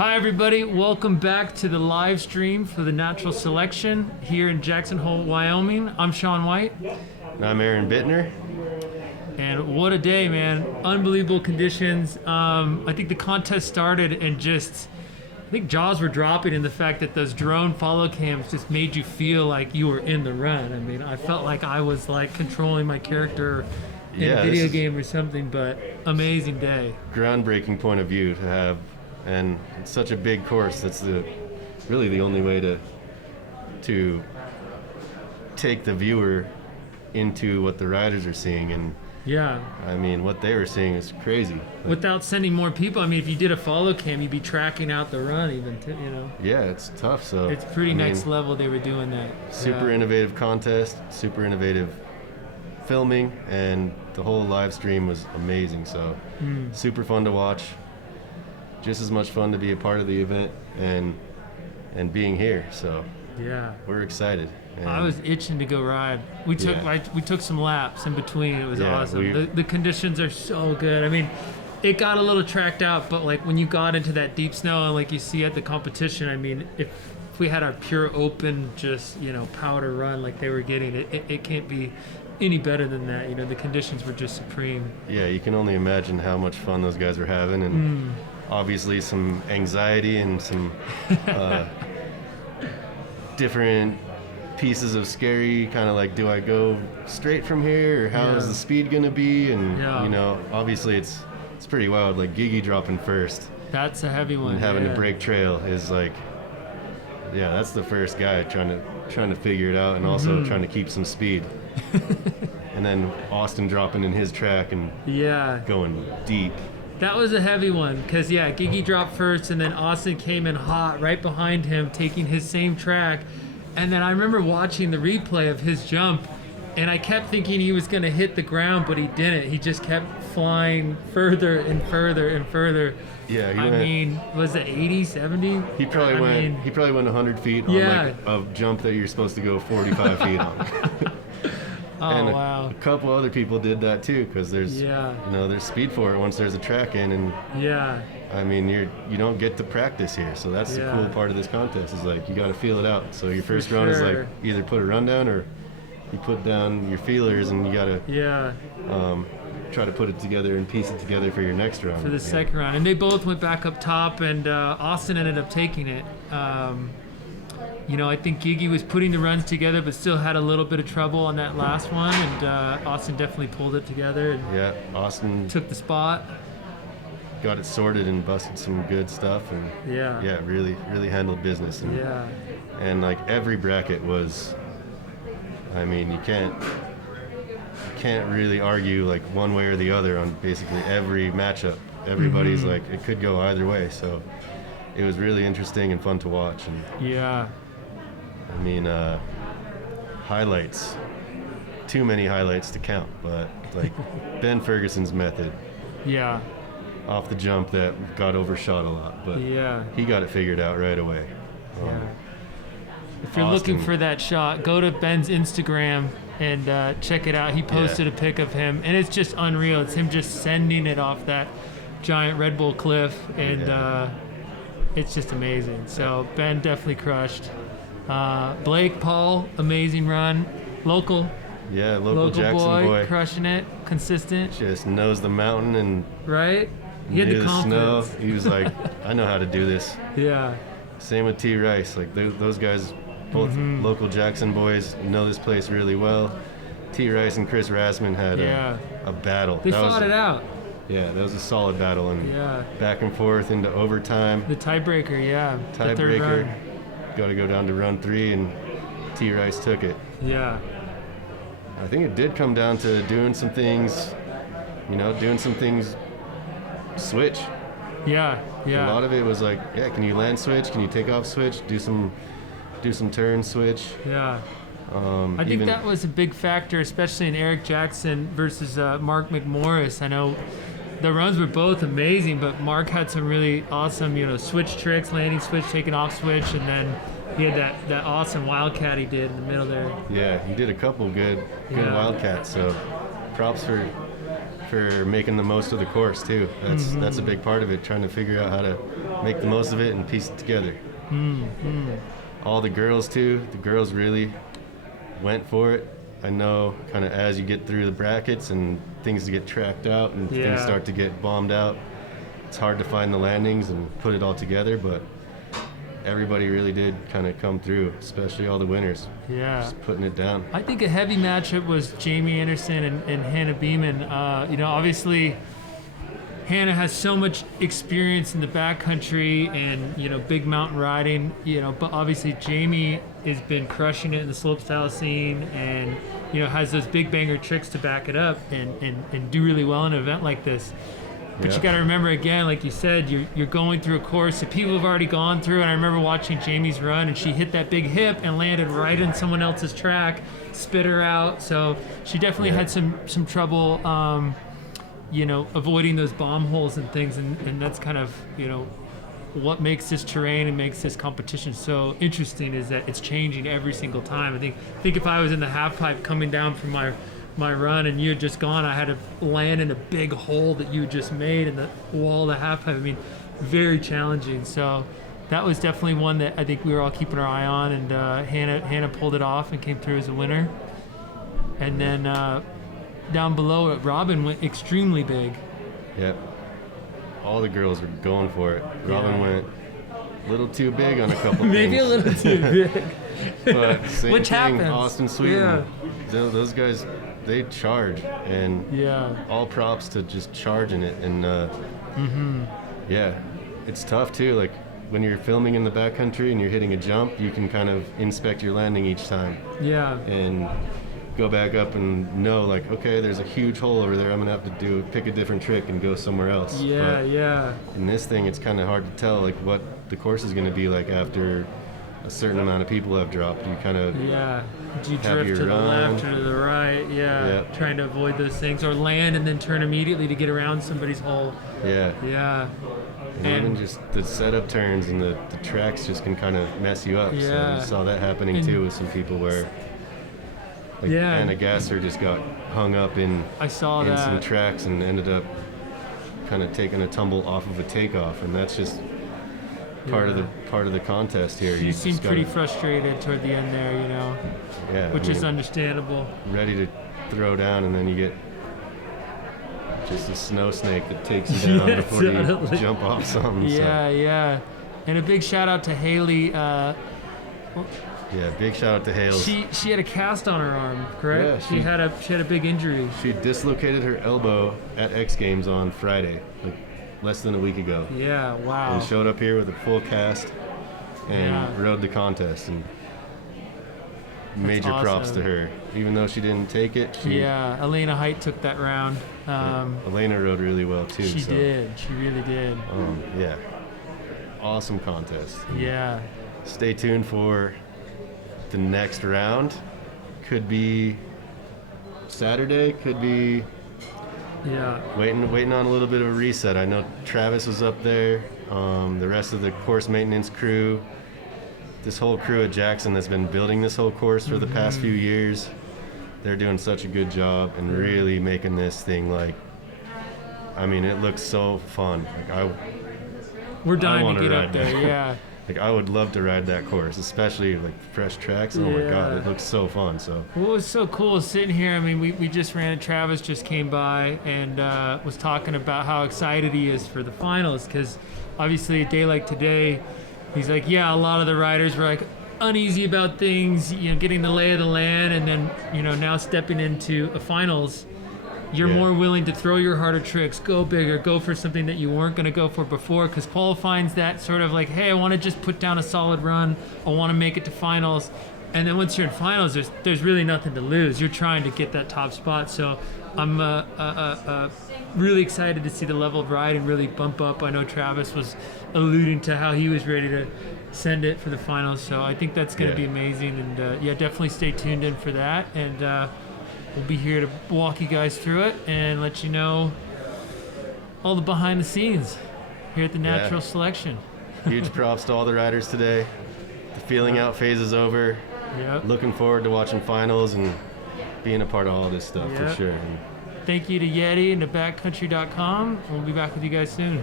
Hi everybody, welcome back to the live stream for the natural selection here in Jackson Hole, Wyoming. I'm Sean White. And I'm Aaron Bittner. And what a day, man. Unbelievable conditions. I think the contest started and I think jaws were dropping in the fact that those drone follow cams just made you feel like you were in the run. I mean, I felt like I was like controlling my character in a video game or something, but amazing day. Groundbreaking point of view to have, and it's such a big course. That's really the only way to take the viewer into what the riders are seeing. And yeah, I mean, what they were seeing is crazy. Without sending more people, I mean, if you did a follow cam, you'd be tracking out the run even, Yeah, it's tough. So it's pretty next level they were doing that. Super innovative contest, super innovative filming, and the whole live stream was amazing. So super fun to watch. Just as much fun to be a part of the event and being here. So yeah, we're excited. And I was itching to go ride. We took some laps in between. It was awesome. The conditions are so good. I mean, it got a little tracked out, but like when you got into that deep snow and like you see at the competition, I mean, if we had our pure open, just powder run like they were getting, it can't be any better than that. The conditions were just supreme. Yeah, you can only imagine how much fun those guys were having, and obviously some anxiety and some different pieces of scary, kind of like, do I go straight from here, or how is the speed gonna be? And obviously it's pretty wild. Like Gigi dropping first, that's a heavy one, and having to break trail is like, that's the first guy trying to figure it out, and also trying to keep some speed. And then Austin dropping in his track and going deep. That was a heavy one, because Gigi dropped first, and then Austin came in hot right behind him, taking his same track. And then I remember watching the replay of his jump, and I kept thinking he was going to hit the ground, but he didn't. He just kept flying further and further and further. Yeah, was it 80, 70? He probably went 100 feet on like a jump that you're supposed to go 45 feet on. And a couple other people did that too, because there's there's speed for it once there's a track in, and I mean, you don't get to practice here, so that's the cool part of this contest, is like you got to feel it out. So your first run is like either put a run down, or you put down your feelers, and you got to try to put it together and piece it together for your next run. For the second round, and they both went back up top, and Austin ended up taking it. I think Gigi was putting the runs together, but still had a little bit of trouble on that last one, and Austin definitely pulled it together. And Austin took the spot. Got it sorted and busted some good stuff, and really handled business. And, and like every bracket was, I mean, you can't really argue like one way or the other on basically every matchup. Everybody's like, it could go either way. So it was really interesting and fun to watch. And I mean, highlights, too many highlights to count, but like Ben Ferguson's method. Off the jump that got overshot a lot, but he got it figured out right away. If you're looking for that shot, go to Ben's Instagram and check it out. He posted a pic of him, and it's just unreal. It's him just sending it off that giant Red Bull cliff, and it's just amazing. So Ben definitely crushed. Blake Paul, amazing run. Local Jackson boy, crushing it, consistent. Just knows the mountain and He had the confidence. Snow. He was like, I know how to do this. Yeah. Same with T. Rice. Like those guys, both local Jackson boys, know this place really well. T. Rice and Chris Rasman had a battle. They fought it out. Yeah, that was a solid battle, and back and forth into overtime. The tiebreaker, the third run. Got to go down to run 3, and T. Rice took it. Yeah. I think it did come down to doing some things switch. Yeah. A lot of it was like, can you land switch? Can you take off switch? Do some turn switch. Yeah. I think that was a big factor, especially in Eric Jackson versus Mark McMorris. I know the runs were both amazing, but Mark had some really awesome, switch tricks, landing switch, taking off switch, and then he had that awesome wildcat he did in the middle there. Yeah, he did a couple good wildcats. So props for for making the most of the course too. That's a big part of it, trying to figure out how to make the most of it and piece it together. All the girls too, the girls really went for it. I know kind of as you get through the brackets and things get tracked out and things start to get bombed out, it's hard to find the landings and put it all together, but everybody really did kind of come through, especially all the winners. Yeah. Just putting it down. I think a heavy matchup was Jamie Anderson and Hannah Beeman. Obviously, Hannah has so much experience in the backcountry and, big mountain riding, but obviously Jamie has been crushing it in the slopestyle scene and, has those big banger tricks to back it up and do really well in an event like this. But you got to remember, again, like you said, you're going through a course that people have already gone through. And I remember watching Jamie's run, and she hit that big hip and landed right in someone else's track, spit her out. So she definitely had some trouble, avoiding those bomb holes and things. And that's kind of, what makes this terrain and makes this competition so interesting is that it's changing every single time. I think if I was in the half pipe coming down from my run and you had just gone, I had to land in a big hole that you just made in the wall of the half pipe. I mean, very challenging. So that was definitely one that I think we were all keeping our eye on, and Hannah pulled it off and came through as a winner. And then down below it, Robin went extremely big. Yep. All the girls were going for it. Robin went a little too big on a couple Maybe things. a little too big. But same Which thing, happens. Austin Sweeten. Those guys, they charge, and all props to just charging it. And it's tough too. Like when you're filming in the backcountry and you're hitting a jump, you can kind of inspect your landing each time. Yeah. And go back up and know, like, okay, there's a huge hole over there. I'm gonna have to pick a different trick and go somewhere else. Yeah, but in this thing, it's kind of hard to tell like what the course is gonna be like after a certain amount of people have dropped. You kind of do you drift to the left or to the right? Trying to avoid those things, or land and then turn immediately to get around somebody's hole. And even just the setup turns and the tracks just can kind of mess you up. So you saw that happening too with some people where Anna Gasser just got hung up in some tracks and ended up kind of taking a tumble off of a takeoff, and that's just part of the contest here. She seemed pretty frustrated toward the end there, which is understandable. Ready to throw down, and then you get just a snow snake that takes you down before you jump off something. And a big shout out to Haley. Big shout out to Haley. She had a cast on her arm, correct? She had a big injury. She dislocated her elbow at X Games on Friday, like less than a week ago. Yeah, wow. And showed up here with a full cast and rode the contest, and major props to her. Even though she didn't take it. Elena Height took that round. Elena rode really well too. She did. She really did. Awesome contest. Yeah. Stay tuned for the next round. Could be Saturday, could be waiting on a little bit of a reset. I know Travis was up there, the rest of the course maintenance crew, this whole crew at Jackson that's been building this whole course for the past few years. They're doing such a good job and really making this thing it looks so fun. We're dying to get up there. I would love to ride that course, especially fresh tracks. Oh my God, it looks so fun. So what was so cool is sitting here. I mean, we just ran it. Travis just came by and was talking about how excited he is for the finals, because obviously a day like today, he's like, a lot of the riders were uneasy about things, getting the lay of the land, and then now stepping into a finals. You're more willing to throw your harder tricks, go bigger, go for something that you weren't going to go for before, because Paul finds that sort of hey, I want to just put down a solid run, I want to make it to finals. And then once you're in finals, there's really nothing to lose. You're trying to get that top spot. So I'm really excited to see the level of riding really bump up. I know Travis was alluding to how he was ready to send it for the finals. So I think that's going to be amazing. And definitely stay tuned in for that. And we'll be here to walk you guys through it and let you know all the behind the scenes here at the Natural Selection. Huge props to all the riders today. The feeling out phase is over. Looking forward to watching finals and being a part of all this stuff for sure. And Thank you to Yeti and to backcountry.com. We'll be back with you guys soon.